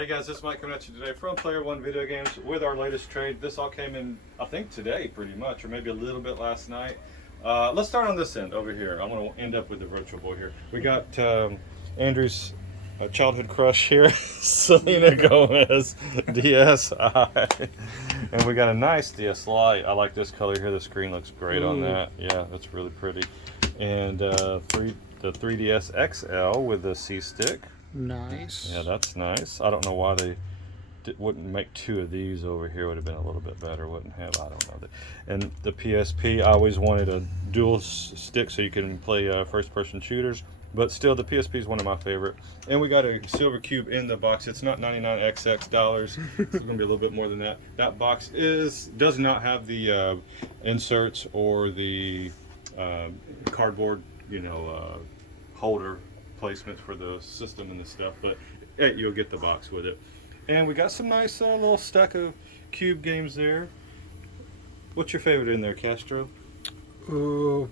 Hey guys, this is Mike coming at you today from Player One Video Games with our latest trade. This all came in, I think, today pretty much, or maybe a little bit last night. Let's start on this end over here. I'm going to end up with the Virtual Boy here. We got Andrew's childhood crush here, Selena Gomez, DSi. And we got a nice DS Lite. I like this color here. The screen looks great on that. Yeah, that's really pretty. And the 3DS XL with the C-Stick. Nice. Yeah, that's nice. I don't know why they wouldn't make two of these over here. Would have been a little bit better, wouldn't have? I don't know. And the PSP, I always wanted a dual stick so you can play first-person shooters. But still, the PSP is one of my favorite. And we got a silver cube in the box. It's not $99 dollars. It's going to be a little bit more than that. That box does not have the inserts or the cardboard, holder placements for the system and the stuff, but hey, you'll get the box with it. And we got some nice little stack of cube games there. What's your favorite in there, Castro? Ooh,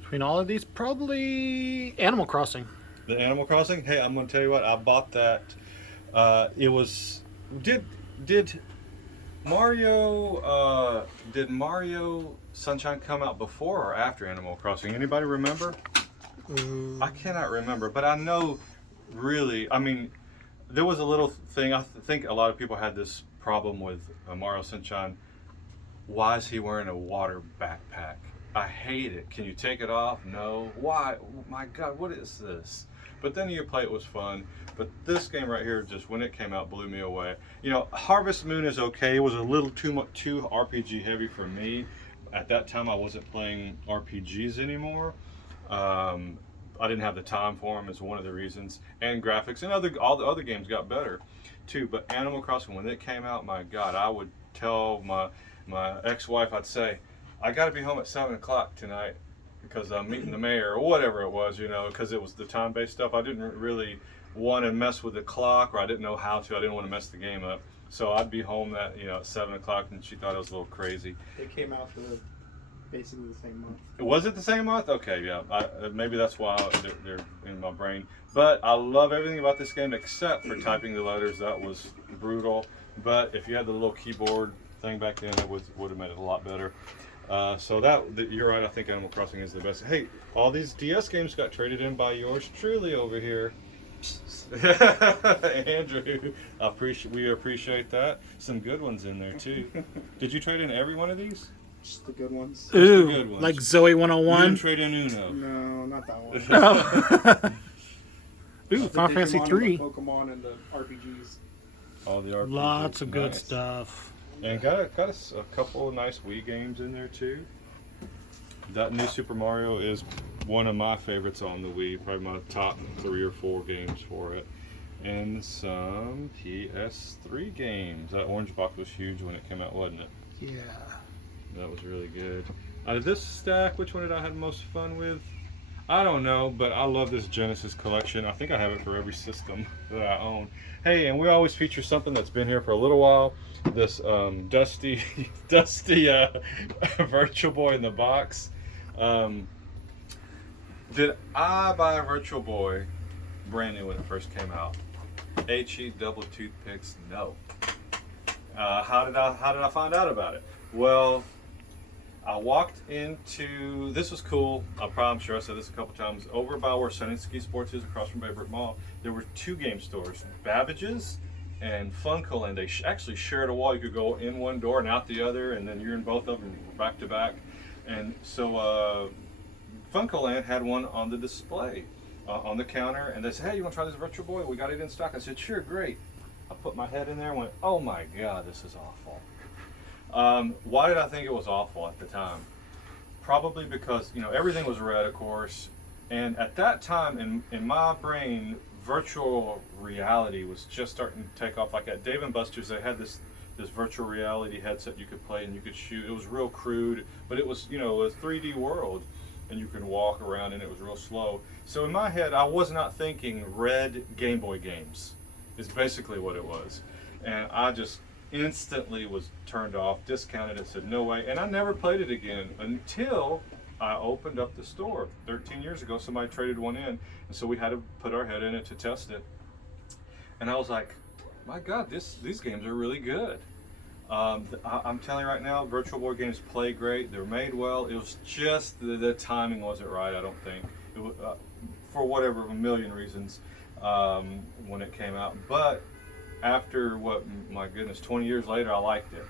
between all of these, probably Animal Crossing. The Animal Crossing? Hey, I'm going to tell you what, I bought that. It was did Mario Sunshine come out before or after Animal Crossing? Anybody remember? I cannot remember, but I know really, I mean, there was a little thing, I think a lot of people had this problem with Mario Sunshine. Why is he wearing a water backpack? I hate it. Can you take it off? No. Why? Oh my God, what is this? But then you play, it was fun. But this game right here, just when it came out, blew me away. You know, Harvest Moon is okay. It was a little too RPG heavy for me. At that time, I wasn't playing RPGs anymore. I didn't have the time for them is one of the reasons, and graphics and all the other games got better too. But Animal Crossing, when it came out, my God, I would tell my ex-wife, I'd say, I got to be home at 7 o'clock tonight because I'm meeting the mayor or whatever it was, because it was the time-based stuff. I didn't really want to mess with the clock, or I didn't know how to. I didn't want to mess the game up, so I'd be home at 7 o'clock, and she thought I was a little crazy. It came out basically the same month. Was it the same month? Okay, yeah. Maybe that's why they're in my brain. But I love everything about this game except for typing the letters. That was brutal. But if you had the little keyboard thing back then, it would have made it a lot better. So you're right. I think Animal Crossing is the best. Hey, all these DS games got traded in by yours truly over here. Andrew, we appreciate that. Some good ones in there too. Did you trade in every one of these? Just the good ones. Ooh, the good ones. like Zoe You 101. didn't trade in Uno. No, not that one. Oh. Ooh, The Final Fantasy Digimon 3. and the Pokemon and the RPGs. All the RPGs. Lots of good Nice. stuff. And got a couple of nice Wii games in there too. That new Super Mario is one of my favorites on the Wii. Probably my top 3 or 4 games for it. And some PS3 games. That orange box was huge when it came out, wasn't it? Yeah. That was really good. Out of this stack, which one did I have most fun with? I don't know, but I love this Genesis collection. I think I have it for every system that I own. Hey, and we always feature something that's been here for a little while. This dusty Virtual Boy in the box. Did I buy a Virtual Boy brand new when it first came out? HE double toothpicks? No. How did I find out about it? Well, I walked into, this was cool, I'm sure I said this a couple times, over by where Sunny Ski Sports is across from Baybrick Mall, there were 2 game stores, Babbage's and Funko Land. They actually shared a wall. You could go in one door and out the other, and then you're in both of them back to back. And so Funko Land had one on the display on the counter, and they said, hey, you want to try this Virtual Boy? We got it in stock. I said, sure, great. I put my head in there and went, oh my God, this is awful. Why did I think it was awful at the time? Probably because, everything was red, of course. And at that time, in my brain, virtual reality was just starting to take off. Like at Dave & Buster's, they had this virtual reality headset you could play and you could shoot. It was real crude, but it was, a 3D world. And you could walk around and it was real slow. So in my head, I was not thinking red Game Boy games is basically what it was. And I just instantly was turned off, discounted it, said no way. And I never played it again until I opened up the store 13 years ago. Somebody traded one in, and so we had to put our head in it to test it. And I was like, my God, these games are really good. I'm telling you right now, Virtual Boy games play great. They're made well. It was just the timing wasn't right. I don't think it was, for whatever a million reasons when it came out. But after what, my goodness, 20 years later, I liked it.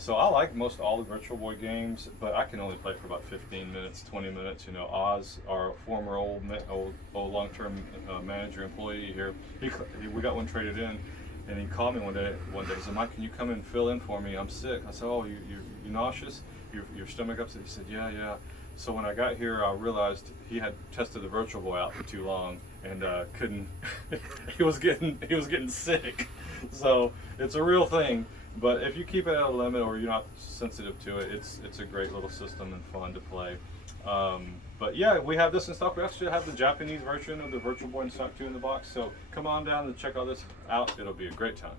So I like most all the Virtual Boy games, but I can only play for about 15 minutes, 20 minutes. You know, Oz, our former old long-term manager employee here, we got one traded in, and he called me one day. He said, "Mike, can you come and fill in for me? I'm sick." I said, "Oh, you nauseous? Your stomach upset?" He said, "Yeah." So when I got here, I realized he had tested the Virtual Boy out for too long and couldn't. he was getting sick. So it's a real thing. But if you keep it at a limit or you're not sensitive to it, it's a great little system and fun to play. But yeah, we have this in stock. We actually have the Japanese version of the Virtual Boy in stock too in the box. So come on down and check all this out. It'll be a great time.